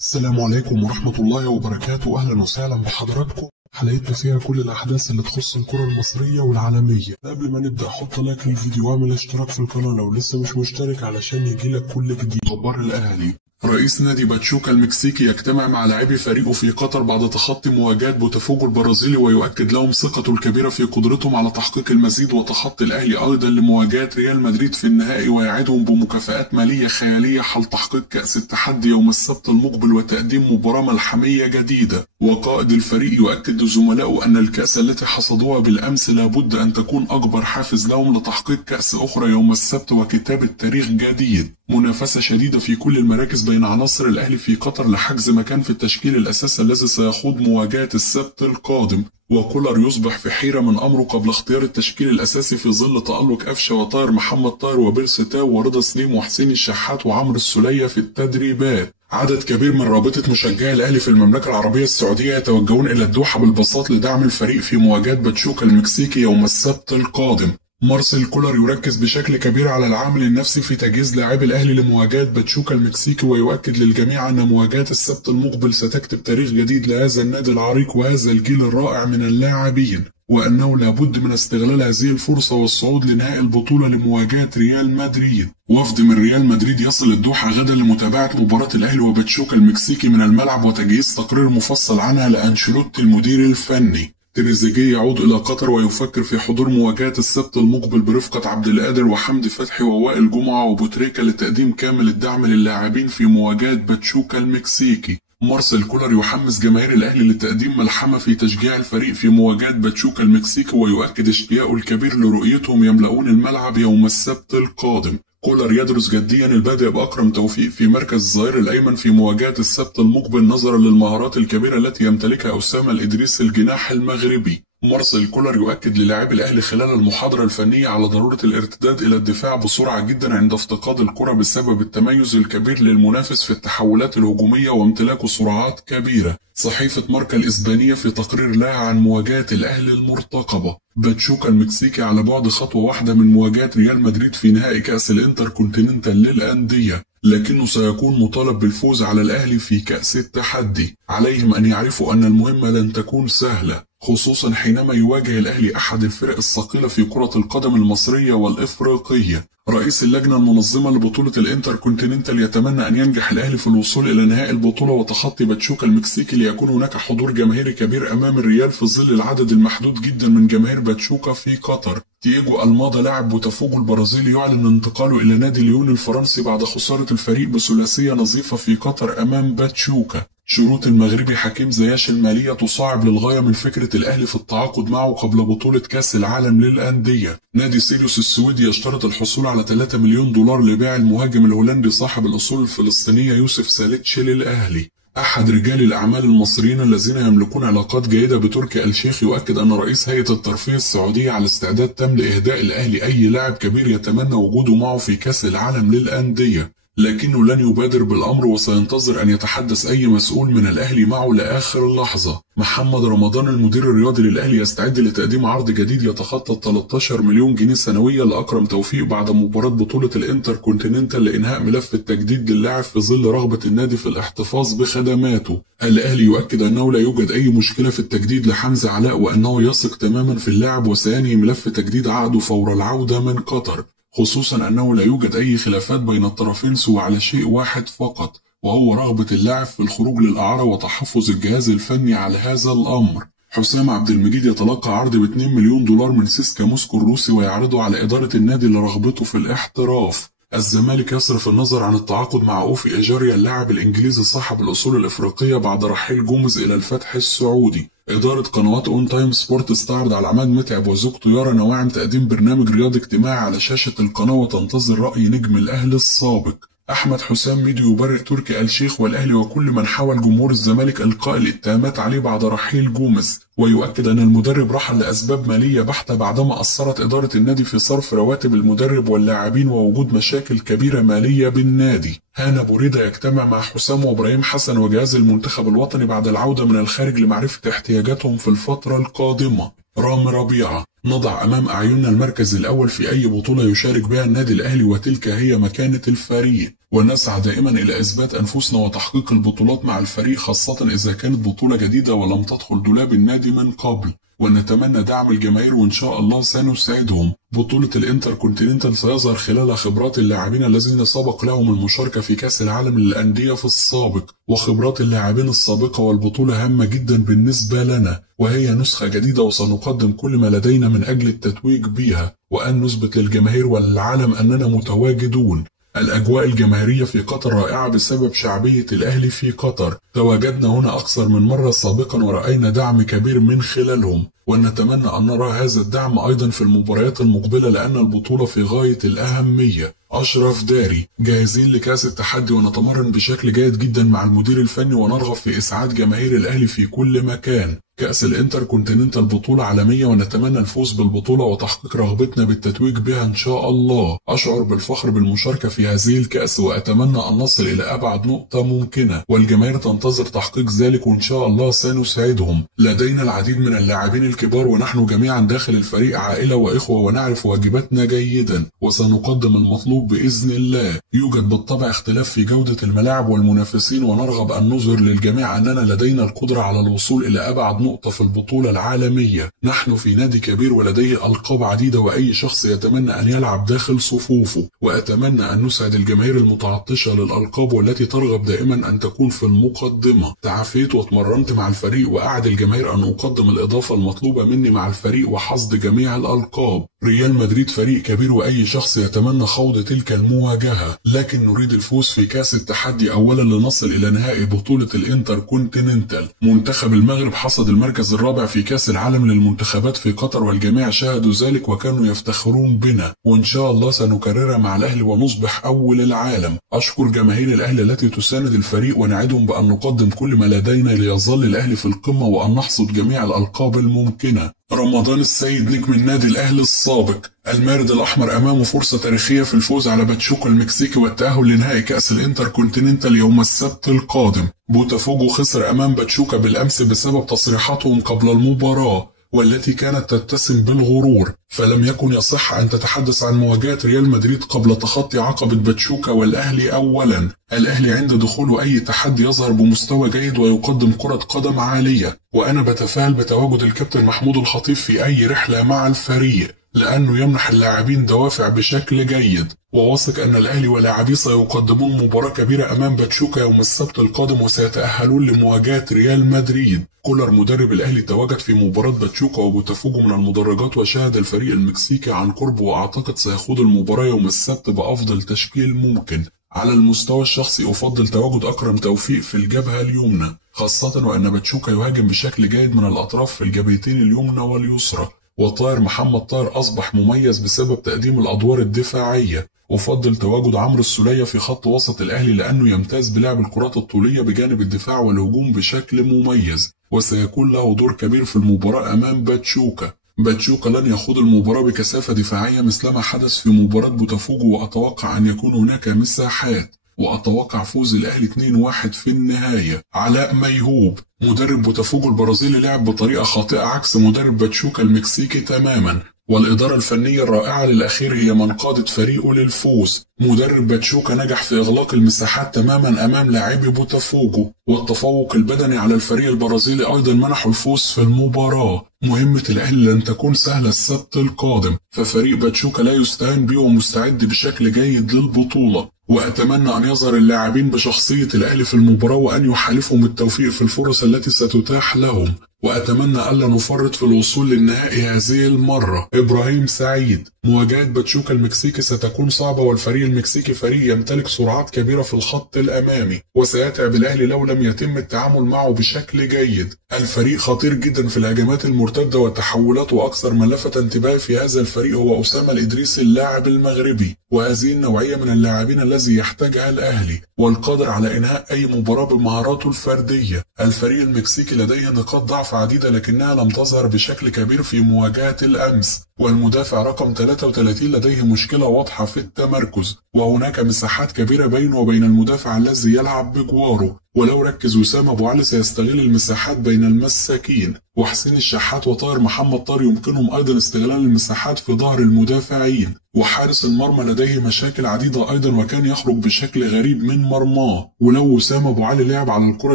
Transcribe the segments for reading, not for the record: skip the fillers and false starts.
السلام عليكم ورحمة الله وبركاته. أهلا وسهلا بحضراتكم. حلقتنا فيها كل الأحداث اللي تخص الكرة المصرية والعالمية. قبل ما نبدأ حط لايك للفيديو واعمل اشتراك في القناة لو لسه مش مشترك علشان يجيلك كل جديد. أخبار الأهلي. رئيس نادي باتشوكا المكسيكي يجتمع مع لاعبي فريقه في قطر بعد تخطي مواجهة بوتافوجو البرازيلي ويؤكد لهم ثقته الكبيرة في قدرتهم على تحقيق المزيد، وتخطي الأهلي أيضا لمواجهة ريال مدريد في النهائي ويعدهم بمكافآت مالية خيالية حال تحقيق كأس التحدي يوم السبت المقبل وتقديم مباراة ملحمية جديدة. وقائد الفريق يؤكد لزملائه أن الكأس التي حصدوها بالأمس لابد أن تكون أكبر حافز لهم لتحقيق كأس أخرى يوم السبت وكتابة تاريخ جديد. منافسة شديدة في كل المراكز بين عناصر الأهلي في قطر لحجز مكان في التشكيل الأساسي الذي سيخوض مواجهة السبت القادم. وكولر يصبح في حيرة من أمره قبل اختيار التشكيل الأساسي في ظل تألق قفشة وطاهر محمد طاهر وبيرسي تاو ورضا سليم وحسين الشحات وعمرو السولية في التدريبات. عدد كبير من رابطة مشجعي الأهلي في المملكة العربية السعودية يتوجهون إلى الدوحة بالبساط لدعم الفريق في مواجهة باتشوكا المكسيكي يوم السبت القادم. مارسيل كولر يركز بشكل كبير على العامل النفسي في تجهيز لاعبي الأهلي لمواجهة باتشوكا المكسيكي، ويؤكد للجميع أن مواجهة السبت المقبل ستكتب تاريخ جديد لهذا النادي العريق وهذا الجيل الرائع من اللاعبين، وأنه لابد من استغلال هذه الفرصة والصعود لنهائي البطولة لمواجهة ريال مدريد. وفد من ريال مدريد يصل الدوحة غدا لمتابعة مباراة الأهلي وباتشوكا المكسيكي من الملعب وتجهيز تقرير مفصل عنها لأنشيلوتي المدير الفني. تريزيجيه يعود إلى قطر ويفكر في حضور مواجهة السبت المقبل برفقة عبد القادر وحمدي فتحي ووائل جمعة وبوتريكا لتقديم كامل الدعم للاعبين في مواجهة باتشوكا المكسيكي. مارسيل كولر يحمس جماهير الأهلي لتقديم ملحمة في تشجيع الفريق في مواجهة باتشوكا المكسيكي، ويؤكد اشتياقه الكبير لرؤيتهم يملؤون الملعب يوم السبت القادم. كولر يدرس جديا البادئ بأكرم توفيق في مركز الظهير الأيمن في مواجهة السبت المقبل نظرا للمهارات الكبيرة التي يمتلكها أسامة الإدريس الجناح المغربي. مارسيل كولر يؤكد للاعبي الأهلي خلال المحاضرة الفنية على ضرورة الارتداد إلى الدفاع بسرعة جدا عند افتقاد الكرة بسبب التميز الكبير للمنافس في التحولات الهجومية وامتلاكه سرعات كبيرة. صحيفة ماركا الإسبانية في تقرير لها عن مواجهة الأهلي المرتقبة. باتشوكا المكسيكي على بعد خطوة واحدة من مواجهة ريال مدريد في نهائي كأس الانتركونتيننتال للأندية، لكنه سيكون مطالب بالفوز على الأهلي في كأس التحدي. عليهم أن يعرفوا أن المهمة لن تكون سهلة، خصوصا حينما يواجه الأهلي أحد الفرق الثقيلة في كرة القدم المصرية والإفريقية. رئيس اللجنة المنظمة لبطولة الانتركونتيننتال يتمنى أن ينجح الأهلي في الوصول إلى نهائي البطولة وتخطي باتشوكا المكسيكي ليكون هناك حضور جماهيري كبير أمام الريال في ظل العدد المحدود جدا من جماهير باتشوكا في قطر. تييجو ألمادا لاعب بوتافوجو البرازيلي يعلن انتقاله إلى نادي ليون الفرنسي بعد خسارة الفريق بثلاثية نظيفة في قطر أمام باتشوكا. شروط المغربي حكيم زياش المالية تصعب للغاية من فكرة الأهلي في التعاقد معه قبل بطولة كأس العالم للأندية. نادي سيريوس السويدي يشترط الحصول على 3 مليون دولار لبيع المهاجم الهولندي صاحب الأصول الفلسطينية يوسف ساليتش للأهلي. أحد رجال الأعمال المصريين الذين يملكون علاقات جيدة بتركي آل شيخ يؤكد أن رئيس هيئة الترفيه السعودية على استعداد تام لإهداء الأهلي أي لاعب كبير يتمنى وجوده معه في كأس العالم للأندية، لكنه لن يبادر بالأمر وسينتظر أن يتحدث أي مسؤول من الأهلي معه لآخر لحظة. محمد رمضان المدير الرياضي للأهلي يستعد لتقديم عرض جديد يتخطى 13 مليون جنيه سنويا لأكرم توفيق بعد مباراة بطولة الانتركونتيننتال لإنهاء ملف التجديد للاعب في ظل رغبة النادي في الاحتفاظ بخدماته. الأهلي يؤكد أنه لا يوجد أي مشكلة في التجديد لحمزة علاء وأنه يثق تماما في اللاعب وسينهي ملف تجديد عقده فور العودة من قطر، خصوصا أنه لا يوجد أي خلافات بين الطرفين سوى على شيء واحد فقط، وهو رغبة اللاعب في الخروج للإعارة وتحفظ الجهاز الفني على هذا الأمر. حسام عبد المجيد يتلقى عرض ب2 مليون دولار من سيسكا موسكو الروسي ويعرضه على إدارة النادي لرغبته في الاحتراف. الزمالك يصرف النظر عن التعاقد مع أوفي إيجاريا اللاعب الإنجليزي صاحب الأصول الإفريقية بعد رحيل جوميز إلى الفتح السعودي. إدارة قنوات أون تايم سبورت استعرض على عماد متعب وزوجته يارا نواعم تقديم برنامج رياضي اجتماعي على شاشة القناة وتنتظر رأي نجم الأهلي السابق. أحمد حسام ميدو يبرئ تركي آل شيخ والأهلي وكل من حاول جمهور الزمالك إلقاء الاتهامات عليه بعد رحيل جوميز، ويؤكد أن المدرب رحل لأسباب مالية بحتة بعدما أثرت إدارة النادي في صرف رواتب المدرب واللاعبين ووجود مشاكل كبيرة مالية بالنادي. هانا بوريدة يجتمع مع حسام وإبراهيم حسن وجهاز المنتخب الوطني بعد العودة من الخارج لمعرفة احتياجاتهم في الفترة القادمة. رامي ربيعة: نضع أمام أعيننا المركز الأول في أي بطولة يشارك بها النادي الأهلي وتلك هي مكانة الفريق. ونسعى دائما إلى إثبات أنفسنا وتحقيق البطولات مع الفريق، خاصة إذا كانت بطولة جديدة ولم تدخل دولاب النادي من قبل، ونتمنى دعم الجماهير وإن شاء الله سنساعدهم. بطولة الانتركونتيننتال سيظهر خلال خبرات اللاعبين الذين سبق لهم المشاركة في كأس العالم للأندية في السابق، وخبرات اللاعبين السابقة، والبطولة هامة جدا بالنسبة لنا، وهي نسخة جديدة وسنقدم كل ما لدينا من أجل التتويج بها، وأن نثبت للجماهير وللعالم أننا متواجدون. الأجواء الجماهيرية في قطر رائعة بسبب شعبية الأهلي في قطر، تواجدنا هنا أكثر من مرة سابقا ورأينا دعم كبير من خلالهم، ونتمنى أن نرى هذا الدعم أيضا في المباريات المقبلة لأن البطولة في غاية الأهمية. أشرف داري: جاهزين لكأس التحدي ونتمرن بشكل جيد جدا مع المدير الفني ونرغب في إسعاد جماهير الأهلي في كل مكان. كأس الانتركونتيننتال بطولة عالمية ونتمنى الفوز بالبطولة وتحقيق رغبتنا بالتتويج بها إن شاء الله. أشعر بالفخر بالمشاركة في هذه الكأس وأتمنى أن نصل إلى أبعد نقطة ممكنة، والجماهير تنتظر تحقيق ذلك وإن شاء الله سنساعدهم. لدينا العديد من اللاعبين الكبار ونحن جميعا داخل الفريق عائلة وإخوة ونعرف واجباتنا جيدا وسنقدم المطلوب بإذن الله. يوجد بالطبع اختلاف في جودة الملاعب والمنافسين ونرغب أن نظهر للجميع أننا لدينا القدرة على الوصول إلى أبعد نقطة في البطولة العالمية. نحن في نادي كبير ولديه ألقاب عديدة وأي شخص يتمنى أن يلعب داخل صفوفه، وأتمنى أن نسعد الجماهير المتعطشة للألقاب والتي ترغب دائما أن تكون في المقدمة. تعافيت واتمرنت مع الفريق وأعد الجماهير أن أقدم الإضافة المطلوبة مني مع الفريق وحصد جميع الألقاب. ريال مدريد فريق كبير وأي شخص يتمنى خوض تلك المواجهة، لكن نريد الفوز في كأس التحدي أولا لنصل إلى نهائي بطولة الانتركونتيننتال. منتخب المغرب حصد المركز الرابع في كأس العالم للمنتخبات في قطر والجميع شاهدوا ذلك وكانوا يفتخرون بنا، وإن شاء الله سنكررها مع الأهلي ونصبح أول العالم. أشكر جماهير الأهلي التي تساند الفريق ونعدهم بأن نقدم كل ما لدينا ليظل الأهلي في القمة وأن نحصد جميع الألقاب الممكنة. رمضان السيد نجم النادي الأهلي السابق: المارد الأحمر أمامه فرصة تاريخية في الفوز على باتشوكا المكسيكي والتأهل لنهائي كأس الانتركونتيننتال يوم السبت القادم. بوتافوجو خسر أمام باتشوكا بالأمس بسبب تصريحاتهم قبل المباراة والتي كانت تتسم بالغرور، فلم يكن يصح أن تتحدث عن مواجهة ريال مدريد قبل تخطي عقبة باتشوكا والأهلي أولا. الأهلي عند دخوله أي تحدي يظهر بمستوى جيد ويقدم كرة قدم عالية، وأنا بتفائل بتواجد الكابتن محمود الخطيب في أي رحلة مع الفريق لأنه يمنح اللاعبين دوافع بشكل جيد، وواثق أن الأهلي ولاعبيه سيقدمون مباراة كبيرة أمام باتشوكا يوم السبت القادم وسيتأهلون لمواجهة ريال مدريد. كولر مدرب الأهلي تواجد في مباراة باتشوكا وبوتافوجو من المدرجات وشاهد الفريق المكسيكي عن قرب، وأعتقد سيخوض المباراة يوم السبت بأفضل تشكيل ممكن. على المستوى الشخصي أفضل تواجد أكرم توفيق في الجبهة اليمنى، خاصة وأن باتشوكا يهاجم بشكل جيد من الأطراف في الجبهتين اليمنى واليسرى، وطاهر محمد طاهر أصبح مميز بسبب تقديم الأدوار الدفاعية. أفضل تواجد عمرو السولية في خط وسط الأهلي لأنه يمتاز بلعب الكرات الطولية بجانب الدفاع والهجوم بشكل مميز، وسيكون له دور كبير في المباراة أمام باتشوكا. باتشوكا لن يخوض المباراة بكثافة دفاعية مثلما حدث في مباراة بوتافوجو، وأتوقع أن يكون هناك مساحات، وأتوقع فوز الأهلي 2-1 في النهاية. علاء ميهوب: مدرب بوتافوجو البرازيلي لعب بطريقة خاطئة عكس مدرب باتشوكا المكسيكي تماما، والإدارة الفنية الرائعة للأخير هي من قادت فريقه للفوز. مدرب باتشوكا نجح في إغلاق المساحات تماما أمام لاعبي بوتافوجو، والتفوق البدني على الفريق البرازيلي أيضا منحوا الفوز في المباراة. مهمة الأهلي لن تكون سهلة السبت القادم، ففريق باتشوكا لا يستهان به ومستعد بشكل جيد للبطولة، وأتمنى أن يظهر اللاعبين بشخصية الأهلي في المباراة وأن يحالفهم التوفيق في الفرص التي ستتاح لهم، وأتمنى ألا نفرط في الوصول للنهائي هذه المرة. إبراهيم سعيد: مواجهة باتشوكا المكسيكي ستكون صعبة، والفريق المكسيكي فريق يمتلك سرعات كبيرة في الخط الأمامي، وسيتعب الأهلي لو لم يتم التعامل معه بشكل جيد. الفريق خطير جدا في الهجمات المرتدة والتحولات، وأكثر من لفت انتباهي في هذا الفريق هو أسامة الإدريسي اللاعب المغربي، وهذه النوعية من اللاعبين الذي يحتاجها الأهلي والقادر على إنهاء أي مباراة بمهاراته الفردية. الفريق المكسيكي لديه نقاط ضعف عديدة لكنها لم تظهر بشكل كبير في مواجهة الأمس، والمدافع رقم 33 لديه مشكلة واضحة في التمركز، وهناك مساحات كبيرة بينه وبين المدافع الذي يلعب بجواره، ولو ركز وسام أبو علي سيستغل المساحات بين المساكين، وحسين الشحات وطاهر محمد طاهر يمكنهم أيضا استغلال المساحات في ظهر المدافعين. وحارس المرمى لديه مشاكل عديدة أيضا، وكان يخرج بشكل غريب من مرماه، ولو وسام أبو علي لعب على الكرة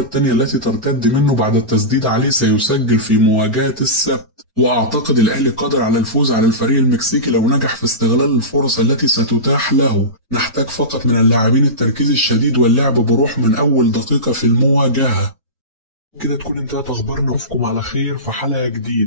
الثانية التي ترتد منه بعد التسديد عليه سيسجل في مواجهة السبت. وأعتقد الأهلي قادر على الفوز على الفريق المكسيكي لو نجح في استغلال الفرص التي ستتاح له. نحتاج فقط من اللاعبين التركيز الشديد واللعب بروح من أول دقيقة في المواجهة. كده تكون انتهت أخبارنا، وأشوفكم على خير في حلقة جديدة.